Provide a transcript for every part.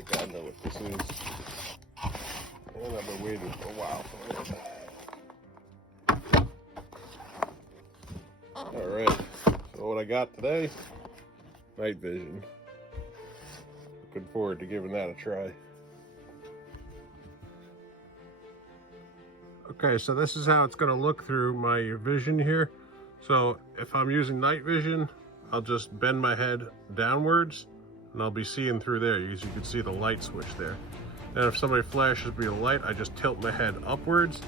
think I know what this is. And I've been waiting for a while for it. Alright, so what I got today, night vision. Looking forward to giving that a try. Okay, so this is how it's going to look through my vision here. So if I'm using night vision, I'll just bend my head downwards and I'll be seeing through there. As you can see the light switch there. And if somebody flashes me a light, I just tilt my head upwards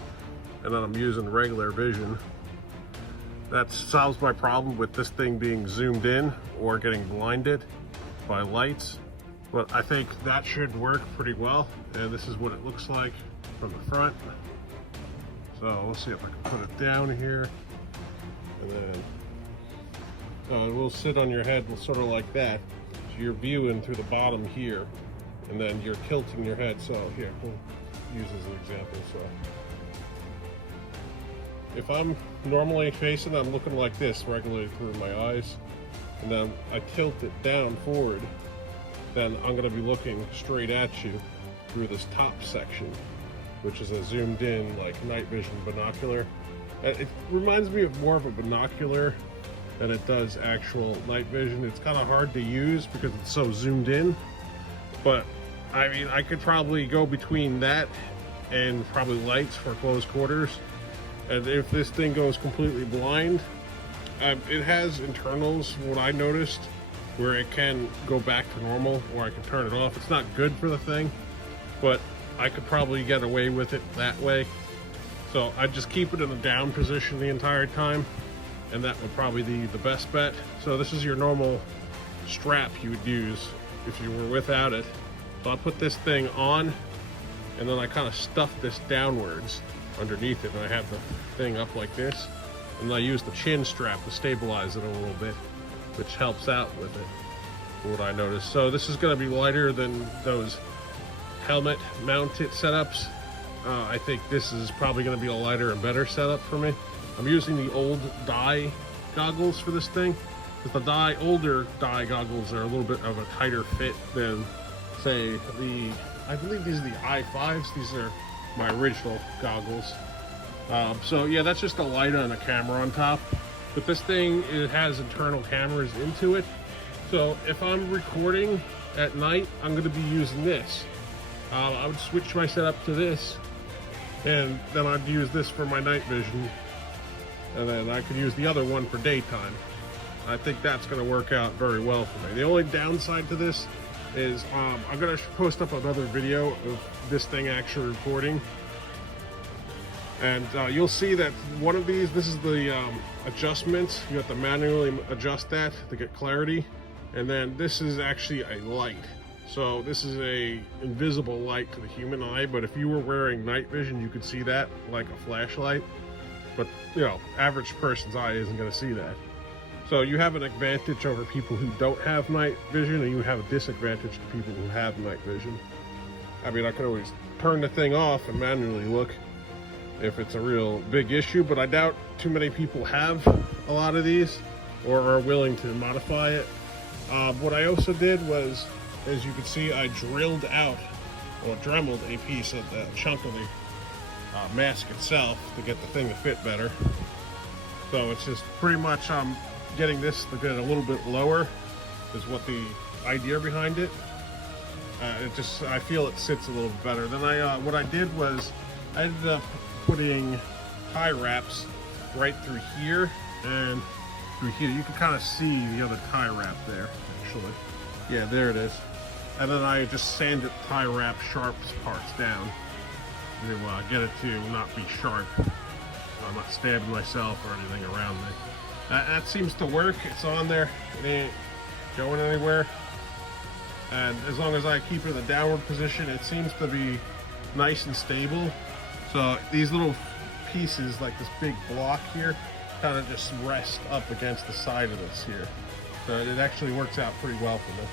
and then I'm using regular vision. That solves my problem with this thing being zoomed in or getting blinded by lights. But I think that should work pretty well. And this is what it looks like from the front. So let's see if I can put it down here. And then it will sit on your head sort of like that. So you're viewing through the bottom here. And then you're tilting your head. So here, we'll use as an example. So if I'm normally facing, I'm looking like this regularly through my eyes. And then I tilt it down forward. Then I'm going to be looking straight at you through this top section, which is a zoomed in like night vision binocular. It reminds me of more of a binocular than it does actual night vision. It's kind of hard to use because it's so zoomed in, but I mean, I could probably go between that and probably lights for close quarters. And if this thing goes completely blind, it has internals, what I noticed, where it can go back to normal, or I can turn it off. It's not good for the thing, but I could probably get away with it that way. So I just keep it in the down position the entire time, and that would probably be the best bet. So this is your normal strap you would use if you were without it. So I'll put this thing on, and then I kind of stuff this downwards underneath it, and I have the thing up like this, and I use the chin strap to stabilize it a little bit, which helps out with it, for what I noticed. So this is going to be lighter than those helmet mounted setups. I think this is probably going to be a lighter and better setup for me. I'm using the old dye goggles for this thing, because the older dye goggles are a little bit of a tighter fit than, say, I believe these are the i5s. These are my original goggles. So yeah, that's just a light and a camera on top. But this thing, it has internal cameras into it. So if I'm recording at night, I'm going to be using this. I would switch my setup to this, and then I'd use this for my night vision, and then I could use the other one for daytime. I think that's going to work out very well for me. The only downside to this is I'm going to post up another video of this thing actually recording, and you'll see that one of these, this is the adjustments. You have to manually adjust that to get clarity, and then this is actually a light. So this is a invisible light to the human eye, but if you were wearing night vision, you could see that like a flashlight. But you know, average person's eye isn't going to see that. So you have an advantage over people who don't have night vision, and you have a disadvantage to people who have night vision. I mean, I can always turn the thing off and manually look if it's a real big issue, but I doubt too many people have a lot of these or are willing to modify it. What I also did was, as you can see, I drilled out or dremeled a piece of the chunk of the mask itself to get the thing to fit better. So it's just pretty much getting this to get a little bit lower is what the idea behind it. I feel it sits a little bit better. Then what I did was I ended up putting tie wraps right through here and through here. You can kind of see the other tie wrap there, actually. Yeah, there it is. And then I just sanded the tie wrap sharp parts down to get it to not be sharp. I'm not stabbing myself or anything around me. That seems to work. It's on there. It ain't going anywhere. And as long as I keep it in the downward position, it seems to be nice and stable. So these little pieces, like this big block here, kind of just rest up against the side of this here. So it actually works out pretty well for me.